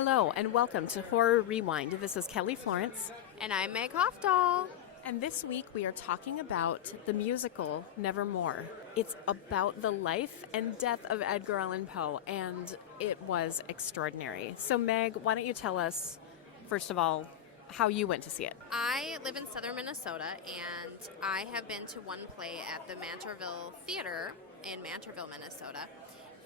Hello and welcome to Horror Rewind. This is Kelly Florence. And I'm Meg Hofdahl. And this week we are talking about the musical Nevermore. It's about the life and death of Edgar Allan Poe, and it was extraordinary. So Meg, why don't you tell us, first of all, how you went to see it? I live in southern Minnesota, and I have been to one play at the Mantorville Theater in Mantorville, Minnesota.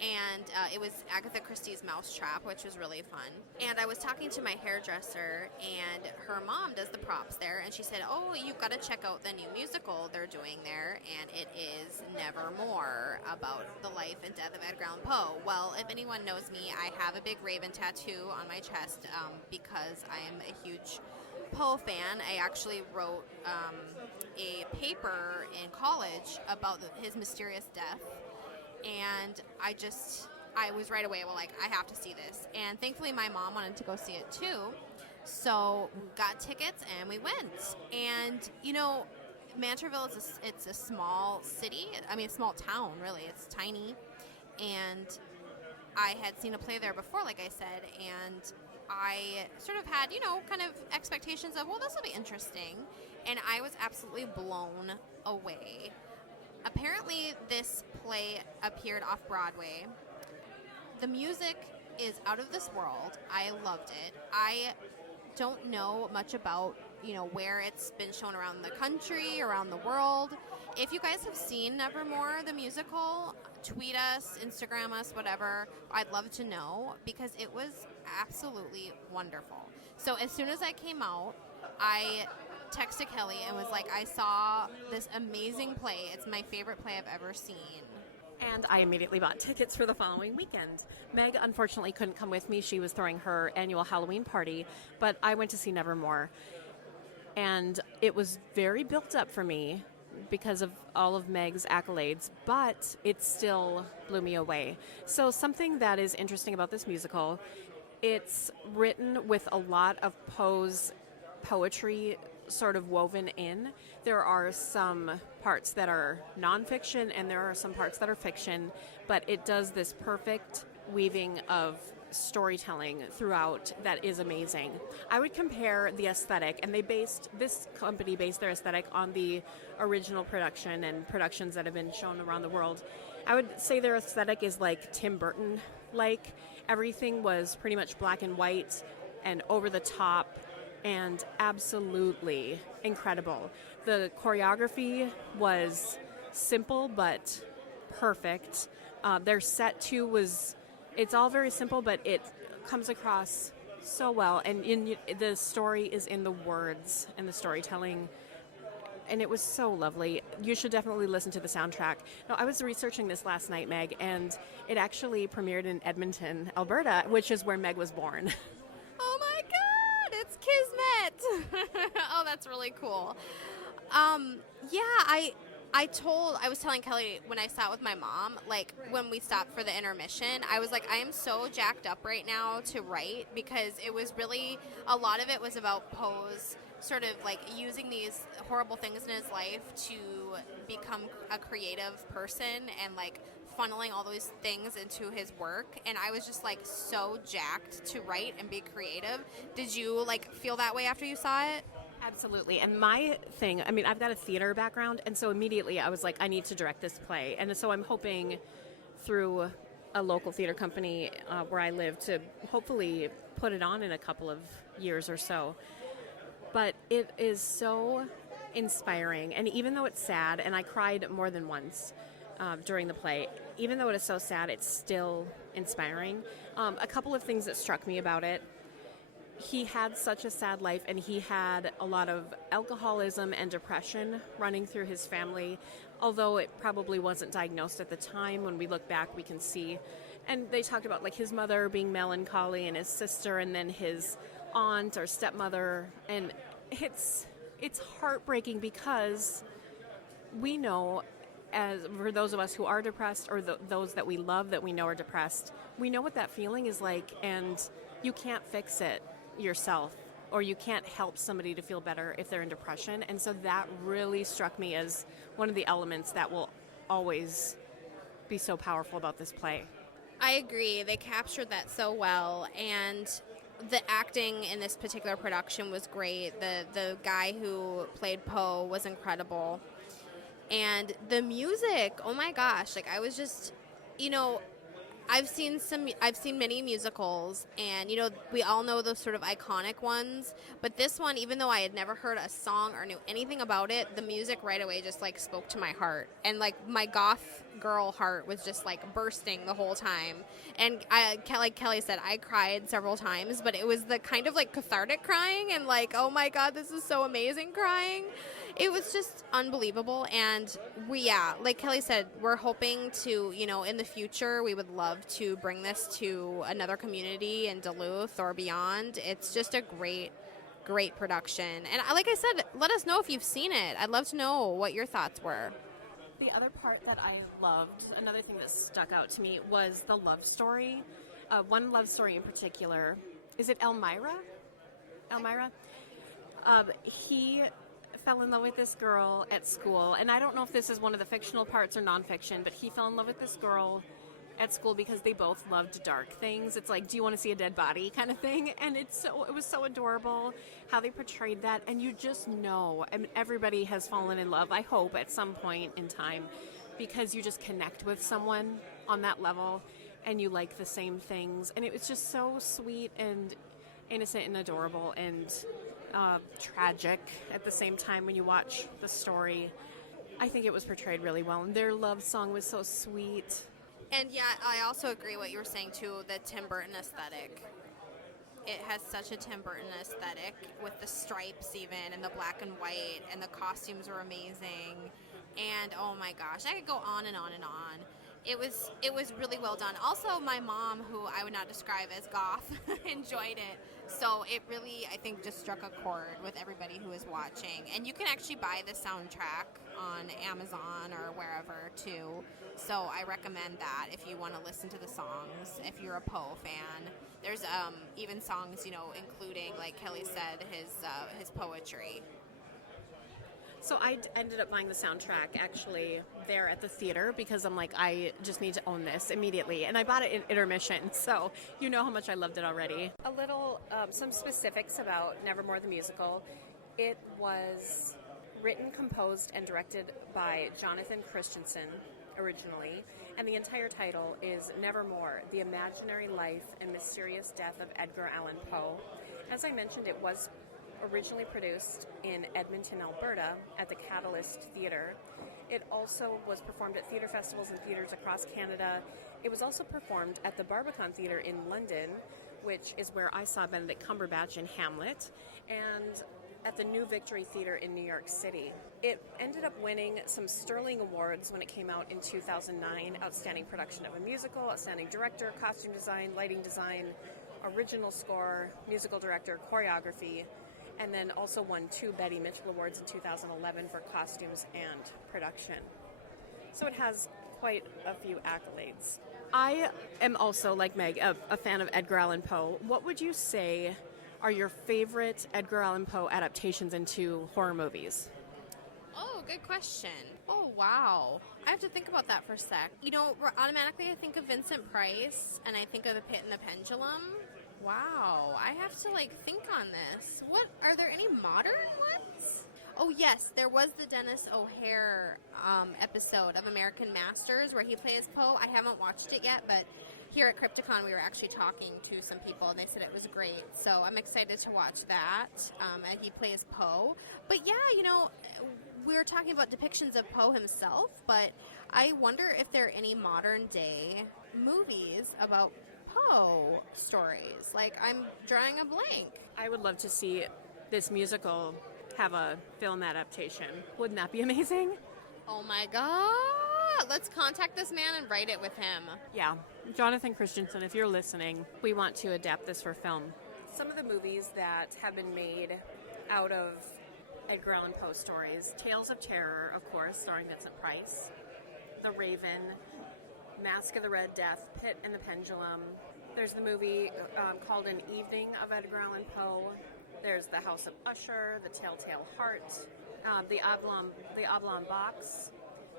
And it was Agatha Christie's Mousetrap, which was really fun. And I was talking to my hairdresser, and her mom does the props there, and she said, oh, you've got to check out the new musical they're doing there, and it is Nevermore, about the life and death of Edgar Allan Poe. Well, if anyone knows me, I have a big raven tattoo on my chest because I am a huge Poe fan. I actually wrote a paper in college about his mysterious death. And I was right away, I have to see this. And thankfully my mom wanted to go see it too. So got tickets and we went. And, Mantorville, it's a small city. A small town, really. It's tiny. And I had seen a play there before, like I said. And I sort of had, kind of expectations of, well, this will be interesting. And I was absolutely blown away. Apparently, this play appeared off-Broadway. The music is out of this world. I loved it. I don't know much about, where it's been shown around the country, around the world. If you guys have seen Nevermore, the musical, tweet us, Instagram us, whatever. I'd love to know because it was absolutely wonderful. So as soon as I came out, I texted Kelly and was like, I saw this amazing play. It's my favorite play I've ever seen. And I immediately bought tickets for the following weekend. Meg, unfortunately, couldn't come with me. She was throwing her annual Halloween party, but I went to see Nevermore. And it was very built up for me because of all of Meg's accolades, but it still blew me away. So something that is interesting about this musical, it's written with a lot of Poe's poetry sort of woven in. There are some parts that are nonfiction and there are some parts that are fiction, but it does this perfect weaving of storytelling throughout that is amazing. I would compare the aesthetic, and this company based their aesthetic on the original production and productions that have been shown around the world. I would say their aesthetic is like Tim Burton, like everything was pretty much black and white and over the top and absolutely incredible. The choreography was simple but perfect. Their set too it's all very simple, but it comes across so well. And the story is in the words and the storytelling, and it was so lovely. You should definitely listen to the soundtrack. No, I was researching this last night, Meg, and it actually premiered in Edmonton, Alberta, which is where Meg was born. Oh my God, it's Kismet. Oh, that's really cool. I was telling Kelly when I sat with my mom, when we stopped for the intermission, I was like, I am so jacked up right now to write because it was really, a lot of it was about Poe's sort of using these horrible things in his life to become a creative person and funneling all those things into his work. And I was just so jacked to write and be creative. Did you feel that way after you saw it? Absolutely. And my thing, I've got a theater background, and so immediately I was like, I need to direct this play. And so I'm hoping through a local theater company where I live to hopefully put it on in a couple of years or so. But it is so inspiring. And even though it's sad, and I cried more than once during the play, even though it is so sad, it's still inspiring. A couple of things that struck me about it. He had such a sad life, and he had a lot of alcoholism and depression running through his family, although it probably wasn't diagnosed at the time. When we look back, we can see. And they talked about his mother being melancholy and his sister and then his aunt or stepmother. And it's heartbreaking because we know, as for those of us who are depressed or those that we love that we know are depressed, we know what that feeling is like, and you can't fix it yourself, or you can't help somebody to feel better if they're in depression. And so that really struck me as one of the elements that will always be so powerful about this play. I agree. They captured that so well. And the acting in this particular production was great. The guy who played Poe was incredible. And the music, oh my gosh, like I was just, you know, I've seen many musicals, and you know, we all know those sort of iconic ones, but this one, even though I had never heard a song or knew anything about it, the music right away just like spoke to my heart, and like my goth girl heart was just like bursting the whole time. And like Kelly said, I cried several times, but it was the kind of like cathartic crying and like, oh my god, this is so amazing crying. It was just unbelievable. And like Kelly said, we're hoping to, you know, in the future, we would love to bring this to another community in Duluth or beyond. It's just a great production. And like I said, let us know if you've seen it. I'd love to know what your thoughts were. The other part that I loved, another thing that stuck out to me, was the love story. One love story in particular. Is it Elmira? He fell in love with this girl at school, and I don't know if this is one of the fictional parts or nonfiction, but he fell in love with this girl at school because they both loved dark things. It's like, do you want to see a dead body kind of thing? And it was so adorable how they portrayed that, and you just know, I mean, everybody has fallen in love, I hope, at some point in time, because you just connect with someone on that level, and you like the same things, and it was just so sweet and innocent and adorable and tragic at the same time when you watch the story. I think it was portrayed really well, and their love song was so sweet. And yeah, I also agree what you were saying too, the Tim Burton aesthetic. It has such a Tim Burton aesthetic with the stripes even and the black and white, and the costumes were amazing. And oh my gosh, I could go on and on and on. It was really well done. Also, my mom, who I would not describe as goth, enjoyed it. So it really, I think, just struck a chord with everybody who is watching. And you can actually buy the soundtrack on Amazon or wherever too. So I recommend that if you want to listen to the songs, if you're a Poe fan. There's even songs, you know, including, like Kelly said, his poetry. So I ended up buying the soundtrack actually there at the theater because I'm like, I just need to own this immediately. And I bought it in intermission, so you know how much I loved it already. A little, some specifics about Nevermore the musical. It was written, composed, and directed by Jonathan Christensen originally, and the entire title is Nevermore, The Imaginary Life and Mysterious Death of Edgar Allan Poe. As I mentioned, it was originally produced in Edmonton, Alberta at the Catalyst Theatre. It also was performed at theatre festivals and theatres across Canada. It was also performed at the Barbican Theatre in London, which is where I saw Benedict Cumberbatch in Hamlet, and at the New Victory Theatre in New York City. It ended up winning some Sterling Awards when it came out in 2009, Outstanding Production of a Musical, Outstanding Director, Costume Design, Lighting Design, Original Score, Musical Director, Choreography, and then also won 2 Betty Mitchell Awards in 2011 for costumes and production. So it has quite a few accolades. I am also, like Meg, a fan of Edgar Allan Poe. What would you say are your favorite Edgar Allan Poe adaptations into horror movies? Oh, good question. Oh, wow. I have to think about that for a sec. You know, automatically I think of Vincent Price, and I think of The Pit and the Pendulum. Wow, I have to think on this. What are there any modern ones? Oh yes, there was the Dennis O'Hare episode of American Masters where he plays Poe. I haven't watched it yet, but here at Crypticon we were actually talking to some people and they said it was great. So I'm excited to watch that. And he plays Poe. But yeah, you know, we were talking about depictions of Poe himself, but I wonder if there are any modern day movies about Poe stories. I'm drawing a blank. I would love to see this musical have a film adaptation. Wouldn't that be amazing? Oh my god! Let's contact this man and write it with him. Yeah. Jonathan Christensen, if you're listening, we want to adapt this for film. Some of the movies that have been made out of Edgar Allan Poe stories: Tales of Terror, of course, starring Vincent Price, The Raven, Mask of the Red Death, Pit and the Pendulum. There's the movie called An Evening of Edgar Allan Poe. There's The House of Usher, The Telltale Heart, the Oblong Box.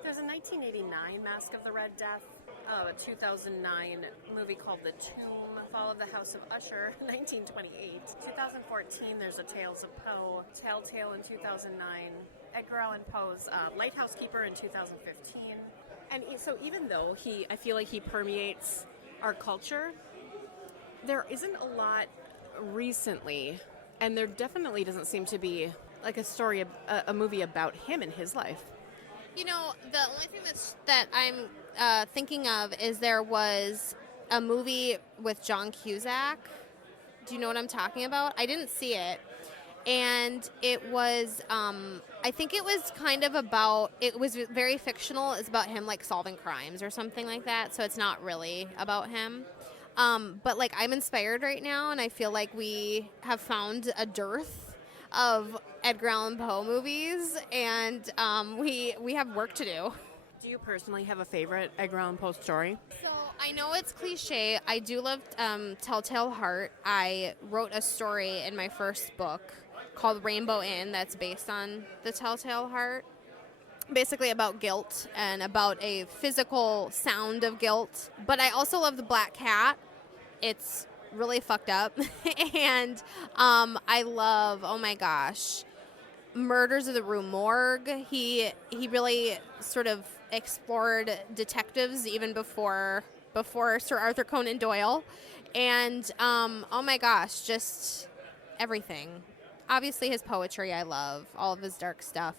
There's a 1989 Mask of the Red Death. a 2009 movie called The Tomb, Fall of the House of Usher, 1928. 2014, there's a Tales of Poe, Telltale in 2009, Edgar Allan Poe's Lighthouse Keeper in 2015. And so even though I feel like he permeates our culture, there isn't a lot recently, and there definitely doesn't seem to be like a movie about him and his life. You know, the only thing that I'm thinking of is there was a movie with John Cusack. Do you know what I'm talking about? I didn't see it. And it was, I think it was kind of about, it was very fictional. It's about him, like, solving crimes or something like that. So it's not really about him. But, like, I'm inspired right now, and I feel like we have found a dearth of Edgar Allan Poe movies, and we have work to do. Do you personally have a favorite Edgar Allan Poe story? So I know it's cliche. I do love Telltale Heart. I wrote a story in my first book called Rainbow Inn that's based on the Telltale Heart. Basically about guilt and about a physical sound of guilt. But I also love The Black Cat. It's really fucked up. And I love, oh my gosh, Murders of the Rue Morgue. He really sort of explored detectives even before Sir Arthur Conan Doyle. And oh my gosh, just everything. Obviously his poetry I love, all of his dark stuff,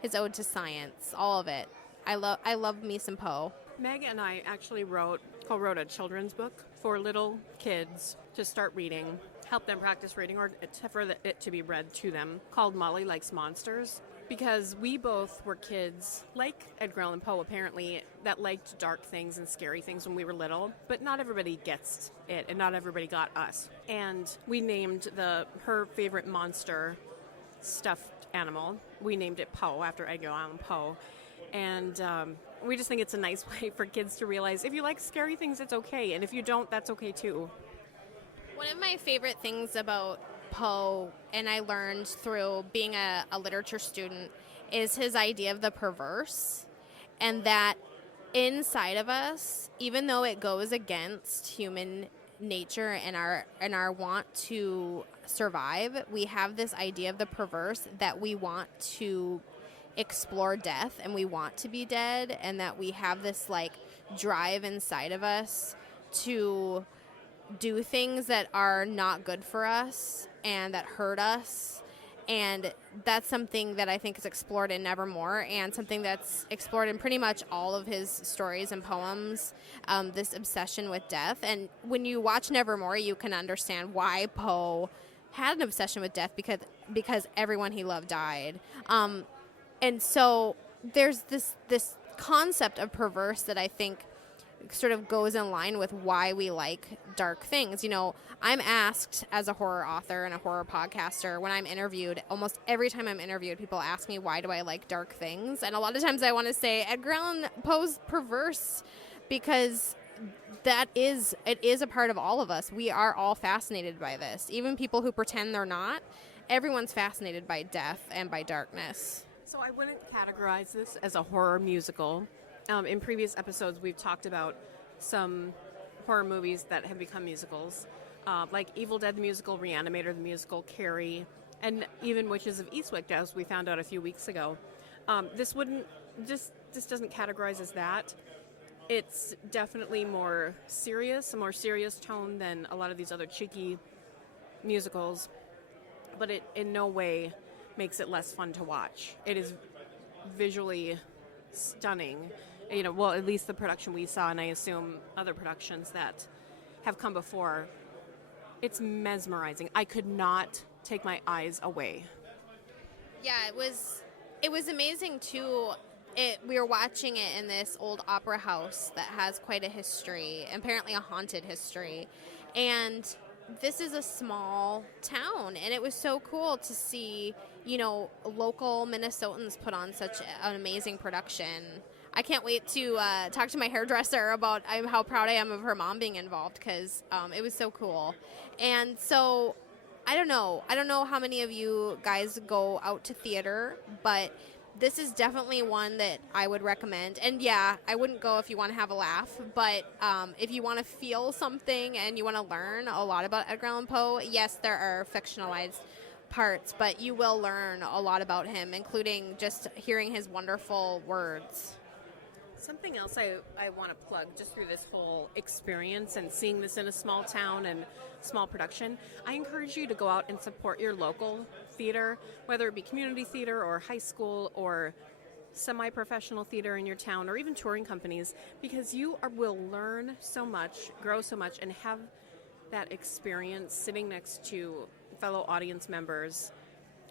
his ode to science, all of it. I love me some Poe. Meg and I actually co-wrote a children's book for little kids to start reading, help them practice reading, or for it to be read to them, called Molly Likes Monsters, because we both were kids, like Edgar Allan Poe apparently, that liked dark things and scary things when we were little, but not everybody gets it, and not everybody got us. And we named her favorite monster stuffed animal, we named it Poe, after Edgar Allan Poe. And we just think it's a nice way for kids to realize if you like scary things, it's okay. And if you don't, that's okay too. One of my favorite things about Poe, and I learned through being a literature student, is his idea of the perverse. And that inside of us, even though it goes against human nature and our want to survive, we have this idea of the perverse that we want to explore death and we want to be dead, and that we have this like drive inside of us to do things that are not good for us and that hurt us. And that's something that I think is explored in Nevermore, and something that's explored in pretty much all of his stories and poems, this obsession with death. And when you watch Nevermore, you can understand why Poe had an obsession with death, because everyone he loved died. And so there's this concept of perverse that I think sort of goes in line with why we like dark things. You know, I'm asked as a horror author and a horror podcaster, when I'm interviewed, almost every time I'm interviewed, people ask me, why do I like dark things? And a lot of times I want to say Edgar Allan Poe's perverse, because it is a part of all of us. We are all fascinated by this. Even people who pretend they're not, everyone's fascinated by death and by darkness. So I wouldn't categorize this as a horror musical. In previous episodes, we've talked about some horror movies that have become musicals, like Evil Dead the musical, Reanimator the musical, Carrie, and even Witches of Eastwick, as we found out a few weeks ago. This doesn't categorize as that. It's definitely a more serious tone than a lot of these other cheeky musicals, but it in no way makes it less fun to watch. It is visually stunning. You know, well, at least the production we saw, and I assume other productions that have come before, it's mesmerizing. I could not take my eyes away. Yeah, it was amazing too. We were watching it in this old opera house that has quite a history, apparently a haunted history. And this is a small town, and it was so cool to see, you know, local Minnesotans put on such an amazing production. I can't wait to talk to my hairdresser about how proud I am of her mom being involved, because it was so cool. And so I don't know how many of you guys go out to theater, but this is definitely one that I would recommend. And yeah, I wouldn't go if you want to have a laugh, but if you want to feel something and you want to learn a lot about Edgar Allan Poe, yes, there are fictionalized parts, but you will learn a lot about him, including just hearing his wonderful words. Something else I want to plug just through this whole experience and seeing this in a small town and small production, I encourage you to go out and support your local theater, whether it be community theater or high school or semi-professional theater in your town or even touring companies, because you will learn so much, grow so much, and have that experience sitting next to fellow audience members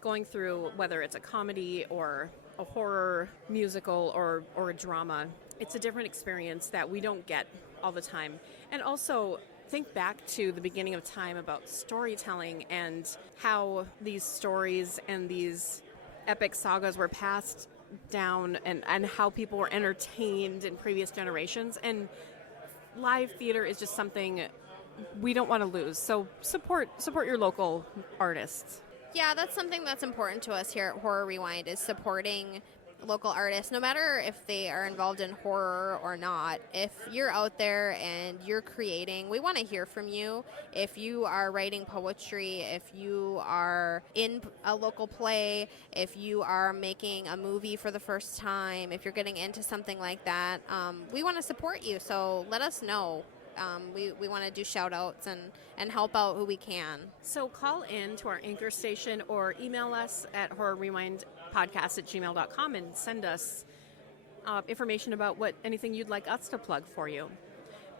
going through whether it's a comedy or a horror musical or a drama. It's a different experience that we don't get all the time. And also think back to the beginning of time about storytelling and how these stories and these epic sagas were passed down and how people were entertained in previous generations. And live theater is just something we don't want to lose. So support your local artists. Yeah, that's something that's important to us here at Horror Rewind, is supporting local artists, no matter if they are involved in horror or not. If you're out there and you're creating, we want to hear from you. If you are writing poetry, if you are in a local play, if you are making a movie for the first time, if you're getting into something like that, we want to support you. So let us know. We want to do shout outs and help out who we can. So call in to our anchor station or email us at horrorrewindpodcast@gmail.com and send us information about anything you'd like us to plug for you.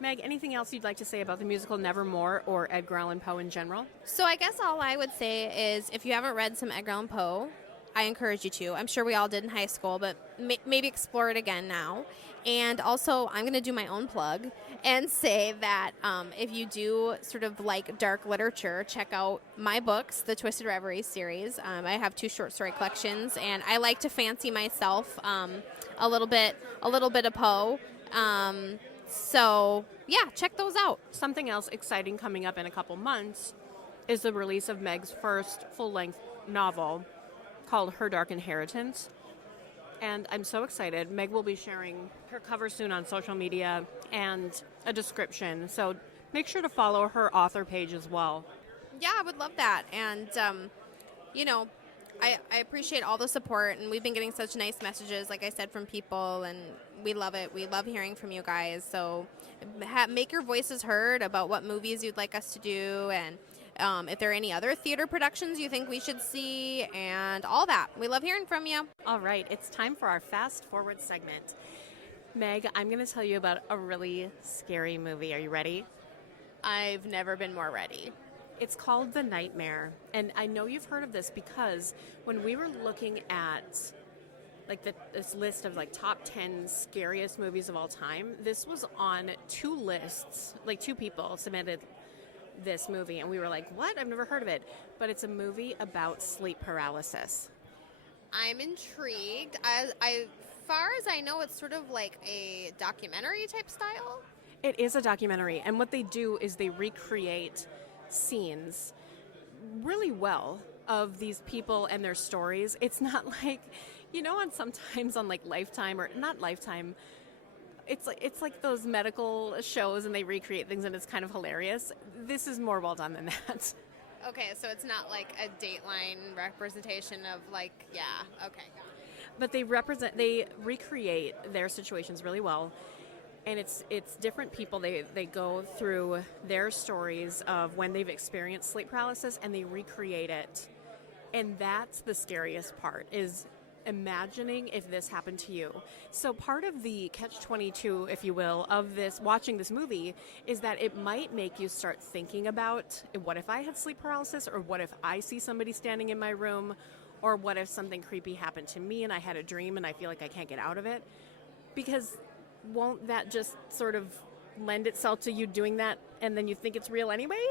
Meg, anything else you'd like to say about the musical Nevermore or Edgar Allan Poe in general? So I guess all I would say is, if you haven't read some Edgar Allan Poe, I encourage you to. I'm sure we all did in high school, but maybe explore it again now. And also, I'm going to do my own plug and say that if you do sort of like dark literature, check out my books, the Twisted Reverie series. I have 2 short story collections, and I like to fancy myself a little bit of Poe. So, yeah, check those out. Something else exciting coming up in a couple months is the release of Meg's first full-length novel called Her Dark Inheritance. And I'm so excited. Meg will be sharing her cover soon on social media and a description. So make sure to follow her author page as well. Yeah, I would love that. And, I appreciate all the support. And we've been getting such nice messages, like I said, from people. And we love it. We love hearing from you guys. So make your voices heard about what movies you'd like us to do, and if there are any other theater productions you think we should see, and all that. We love hearing from you. All right, it's time for our Fast Forward segment. Meg, I'm going to tell you about a really scary movie. Are you ready? I've never been more ready. It's called The Nightmare, and I know you've heard of this because when we were looking at this list of top 10 scariest movies of all time, this was on 2 lists. 2 people submitted this movie, and we were like, what? I've never heard of it. But it's a movie about sleep paralysis. I'm intrigued. As far as I know, it's sort of like a documentary type style. It is a documentary, and what they do is they recreate scenes really well of these people and their stories. It's not like, sometimes on Lifetime, or not Lifetime, it's like those medical shows and they recreate things and it's kind of hilarious. This is more well done than that. Okay, so it's not like a Dateline representation of okay. But they recreate their situations really well. And it's different people. They go through their stories of when they've experienced sleep paralysis and they recreate it. And that's the scariest part, is imagining if this happened to you. So part of the catch-22, if you will, of watching this movie is that it might make you start thinking about, what if I had sleep paralysis, or what if I see somebody standing in my room, or what if something creepy happened to me and I had a dream and I feel like I can't get out of it? Because won't that just sort of lend itself to you doing that and then you think it's real anyway?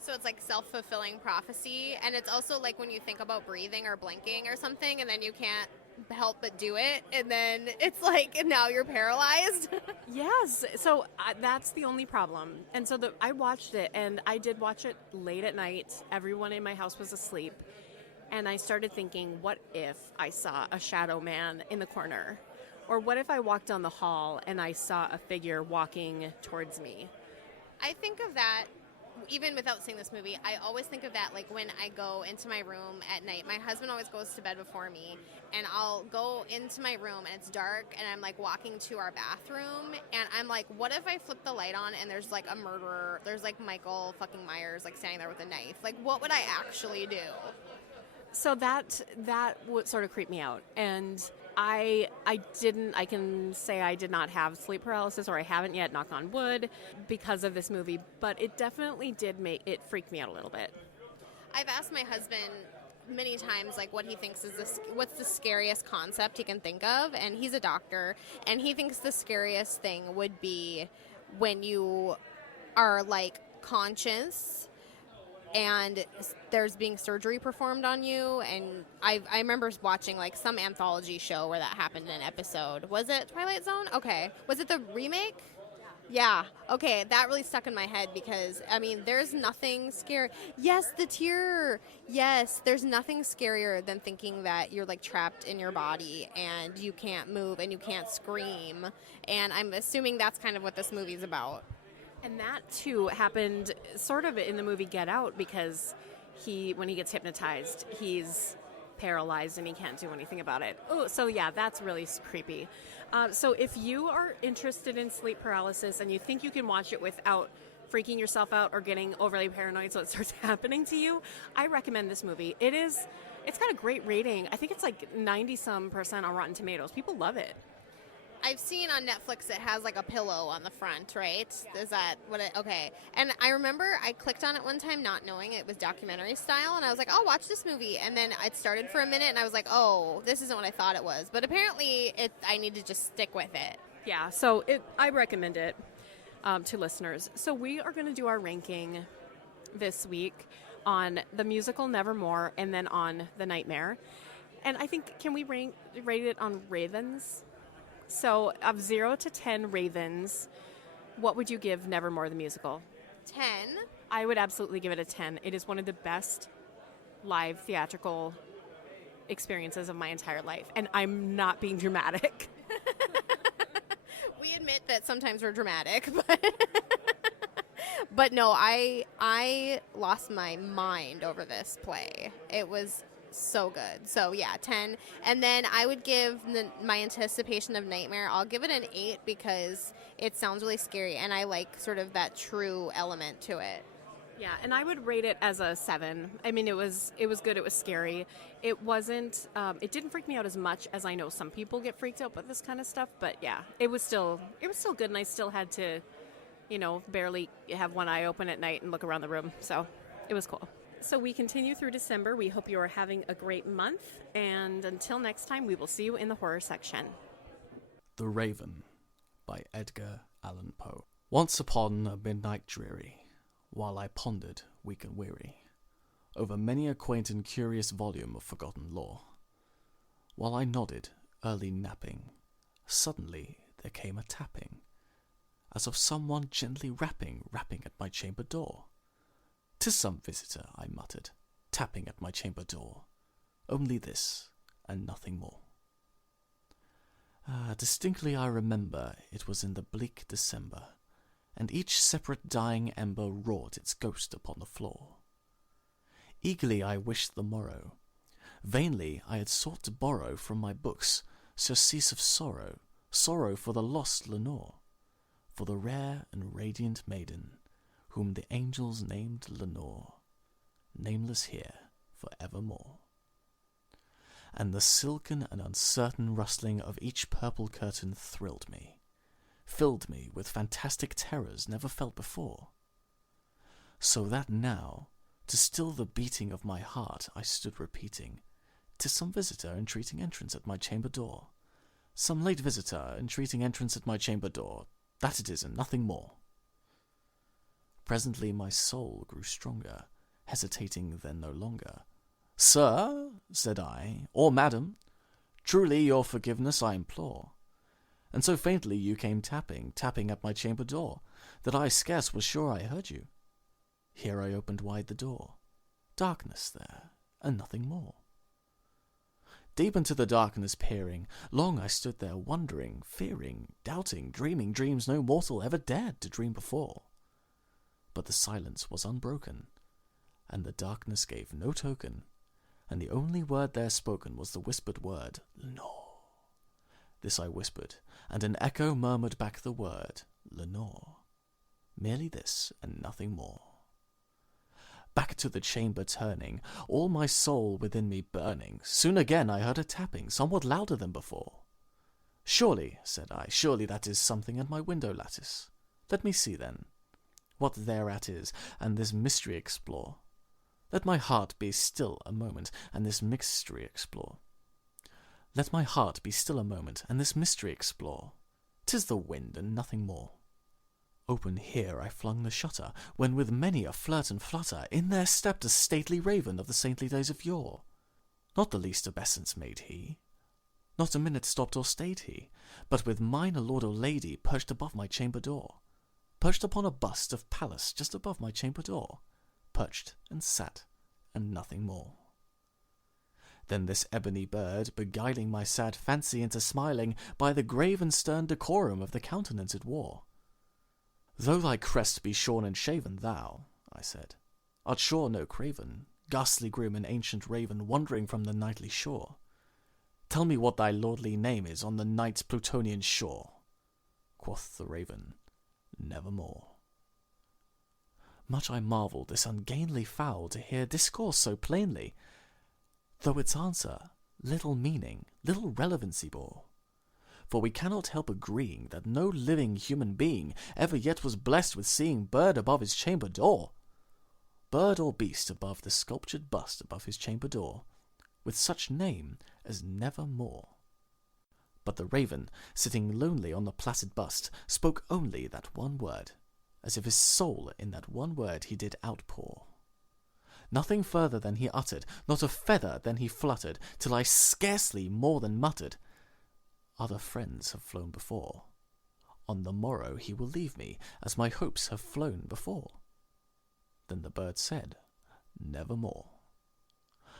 So it's like self-fulfilling prophecy, and it's also like when you think about breathing or blinking or something, and then you can't help but do it, and then it's like now you're paralyzed. Yes, so that's the only problem. And so I watched it, and I did watch it late at night. Everyone in my house was asleep, And I started thinking, what if I saw a shadow man in the corner? Or what if I walked down the hall and I saw a figure walking towards me? I think of that, even without seeing this movie, I always think of that like when I go into my room at night. My husband always goes to bed before me, and I'll go into my room and it's dark, and I'm like walking to our bathroom, and I'm like, what if I flip the light on and there's like a murderer, there's like Michael fucking Myers like standing there with a knife? Like, what would I actually do? So that would sort of creep me out. And I can say I did not have sleep paralysis, or I haven't yet, knock on wood, because of this movie, but it definitely did make it freak me out a little bit. I've asked my husband many times like what he thinks is what's the scariest concept he can think of, and he's a doctor, and he thinks the scariest thing would be when you are like conscious and there's being surgery performed on you. And I remember watching like some anthology show where that happened in an episode. Was it Twilight Zone? Okay. Was it the remake? Yeah. Okay, that really stuck in my head because, I mean, there's nothing scary. Yes, the tear. Yes, there's nothing scarier than thinking that you're like trapped in your body and you can't move and you can't scream. And I'm assuming that's kind of what this movie's about. And that, too, happened sort of in the movie Get Out, because when he gets hypnotized, he's paralyzed and he can't do anything about it. Oh, so yeah, that's really creepy. So if you are interested in sleep paralysis and you think you can watch it without freaking yourself out or getting overly paranoid so it starts happening to you, I recommend this movie. It's got a great rating. I think it's like 90-some% on Rotten Tomatoes. People love it. I've seen on Netflix it has like a pillow on the front, right? Is that what it, okay. And I remember I clicked on it one time not knowing it was documentary style, and I was like, oh, watch this movie. And then it started for a minute and I was like, oh, this isn't what I thought it was. But apparently I need to just stick with it. Yeah, so I recommend it to listeners. So we are going to do our ranking this week on the musical Nevermore and then on The Nightmare. And I think, can we rate it on Ravens? So, of 0 to 10 Ravens, what would you give Nevermore the musical? 10. I would absolutely give it a 10. It is one of the best live theatrical experiences of my entire life. And I'm not being dramatic. We admit that sometimes we're dramatic, but no, I lost my mind over this play. It was so good. So yeah, 10. And then I would give my anticipation of Nightmare, I'll give it an 8 because it sounds really scary and I like sort of that true element to it. Yeah, and I would rate it as a 7. I mean, it was good. It was scary. It wasn't. It didn't freak me out as much as I know some people get freaked out by this kind of stuff. But yeah, it was still good, and I still had to, barely have one eye open at night and look around the room. So it was cool. So we continue through December. We hope you are having a great month. And until next time, we will see you in the horror section. The Raven by Edgar Allan Poe. Once upon a midnight dreary, while I pondered, weak and weary, over many a quaint and curious volume of forgotten lore, while I nodded, early napping, suddenly there came a tapping, as of someone gently rapping at my chamber door. "'Tis some visitor," I muttered, tapping at my chamber door. Only this, and nothing more. Distinctly I remember it was in the bleak December, and each separate dying ember wrought its ghost upon the floor. Eagerly I wished the morrow. Vainly I had sought to borrow from my books surcease of sorrow, sorrow for the lost Lenore, for the rare and radiant maiden, whom the angels named Lenore, nameless here for evermore. And the silken and uncertain rustling of each purple curtain thrilled me, filled me with fantastic terrors never felt before. So that now, to still the beating of my heart, I stood repeating, "'Tis some visitor entreating entrance at my chamber door. Some late visitor entreating entrance at my chamber door. That it is, and nothing more." Presently my soul grew stronger, hesitating then no longer. "Sir," said I, "or madam, truly your forgiveness I implore. And so faintly you came tapping at my chamber door, that I scarce was sure I heard you. Here I opened wide the door. Darkness there, and nothing more." deep into the darkness peering. Long I stood there wondering, fearing, doubting, dreaming dreams no mortal ever dared to dream before. But the silence was unbroken, and the darkness gave no token, and the only word there spoken was the whispered word, Lenore. This I whispered, and an echo murmured back the word, Lenore. Merely this, and nothing more. Back to the chamber turning, all my soul within me burning, soon again I heard a tapping, somewhat louder than before. Surely, said I, surely that is something at my window lattice. Let me see then, what thereat is, and this mystery explore. Let my heart be still a moment, and this mystery explore. Let my heart be still a moment, and this mystery explore. 'Tis the wind, and nothing more. Open here I flung the shutter, when with many a flirt and flutter, in there stepped a stately raven of the saintly days of yore. Not the least obeisance made he, not a minute stopped or stayed he, but with mine a lord or lady perched above my chamber door, perched upon a bust of Pallas just above my chamber door, perched and sat, and nothing more. Then this ebony bird, beguiling my sad fancy into smiling, by the grave and stern decorum of the countenance it wore. Though thy crest be shorn and shaven, thou, I said, art sure no craven, ghastly grim and ancient raven, wandering from the nightly shore. Tell me what thy lordly name is on the night's Plutonian shore. Quoth the raven, Nevermore. Much I marvelled this ungainly fowl to hear discourse so plainly, though its answer little meaning, little relevancy bore. For we cannot help agreeing that no living human being ever yet was blessed with seeing bird above his chamber door. Bird or beast above the sculptured bust above his chamber door, with such name as Nevermore. But the raven, sitting lonely on the placid bust, spoke only that one word, as if his soul in that one word he did outpour. Nothing further than he uttered, not a feather than he fluttered, till I scarcely more than muttered, Other friends have flown before. On the morrow he will leave me, as my hopes have flown before. Then the bird said, Nevermore.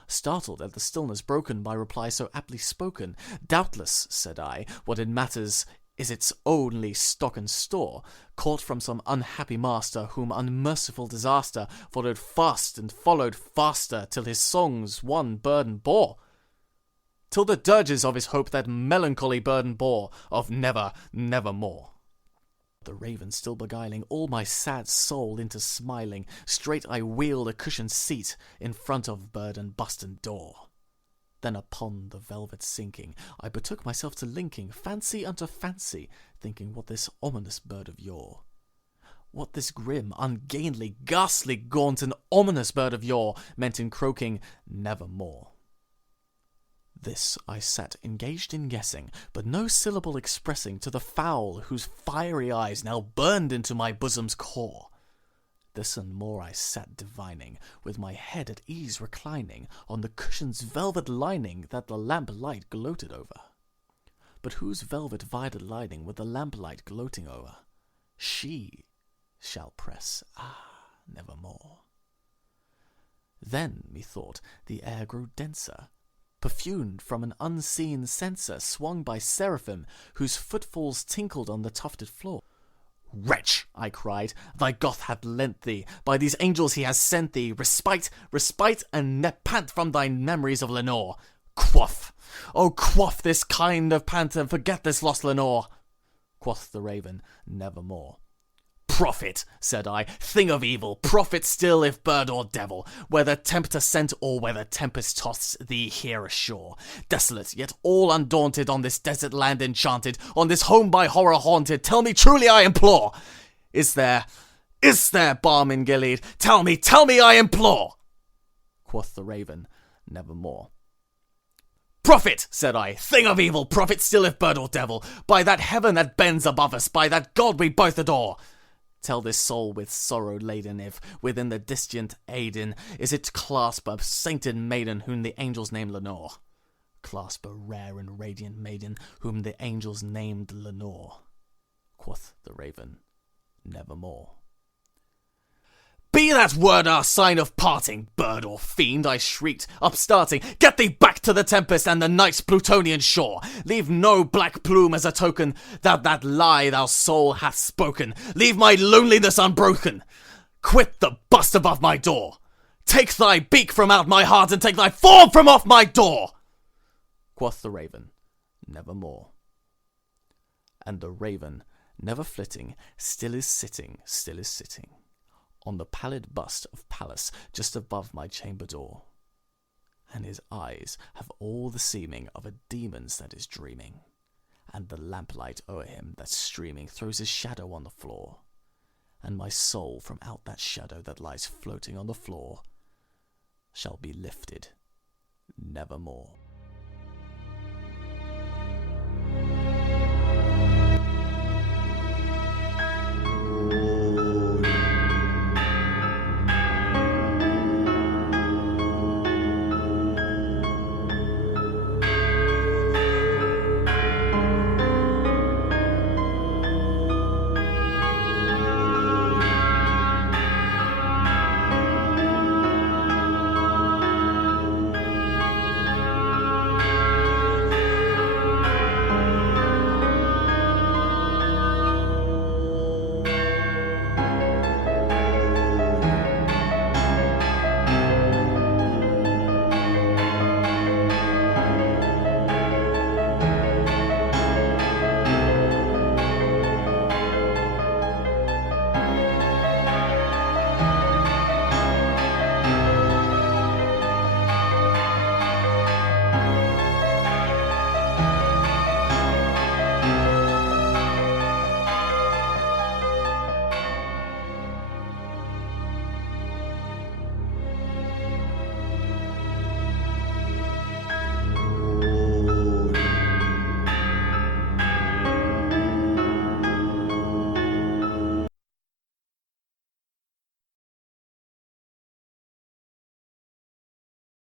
Startled at the stillness broken by reply so aptly spoken, doubtless, said I, what it matters is its only stock and store, caught from some unhappy master, whom unmerciful disaster followed fast and followed faster, till his songs one burden bore. Till the dirges of his hope that melancholy burden bore, of nevermore. The raven still beguiling all my sad soul into smiling, straight I wheeled a cushioned seat in front of bird and bust and door. Then upon the velvet sinking, I betook myself to linking fancy unto fancy, thinking what this ominous bird of yore, what this grim, ungainly, ghastly, gaunt, and ominous bird of yore meant in croaking Nevermore. This I sat engaged in guessing, but no syllable expressing to the fowl whose fiery eyes now burned into my bosom's core. This and more I sat divining, with my head at ease reclining on the cushion's velvet lining that the lamplight gloated over. But whose velvet violet lining with the lamplight gloating o'er? She shall press, nevermore. Then, methought, the air grew denser, perfumed from an unseen censer swung by seraphim, whose footfalls tinkled on the tufted floor. Wretch, I cried, thy Goth hath lent thee, by these angels he has sent thee, respite, and nepent from thy memories of Lenore. Quaff, oh quaff this kind of pant, and forget this lost Lenore. Quoth the raven, Nevermore. Prophet, said I, thing of evil, prophet still if bird or devil, whether tempter sent or whether tempest tossed thee here ashore, desolate yet all undaunted on this desert land enchanted, on this home by horror haunted, tell me truly I implore, is there balm in Gilead? Tell me, I implore. Quoth the raven, Nevermore. Prophet, said I, thing of evil, prophet still if bird or devil, by that heaven that bends above us, by that God we both adore. Tell this soul with sorrow laden if, within the distant Aiden, is it clasp a sainted maiden whom the angels name Lenore. Clasp a rare and radiant maiden whom the angels named Lenore. Quoth the raven, Nevermore. Be that word our sign of parting, bird or fiend, I shrieked, upstarting. Get thee back to the tempest and the night's Plutonian shore. Leave no black plume as a token that lie thou soul hath spoken. Leave my loneliness unbroken. Quit the bust above my door. Take thy beak from out my heart and take thy form from off my door. Quoth the raven, Nevermore. And the raven, never flitting, still is sitting, on the pallid bust of Pallas just above my chamber door. And his eyes have all the seeming of a demon's that is dreaming, and the lamplight o'er him that's streaming throws his shadow on the floor, and my soul from out that shadow that lies floating on the floor shall be lifted nevermore.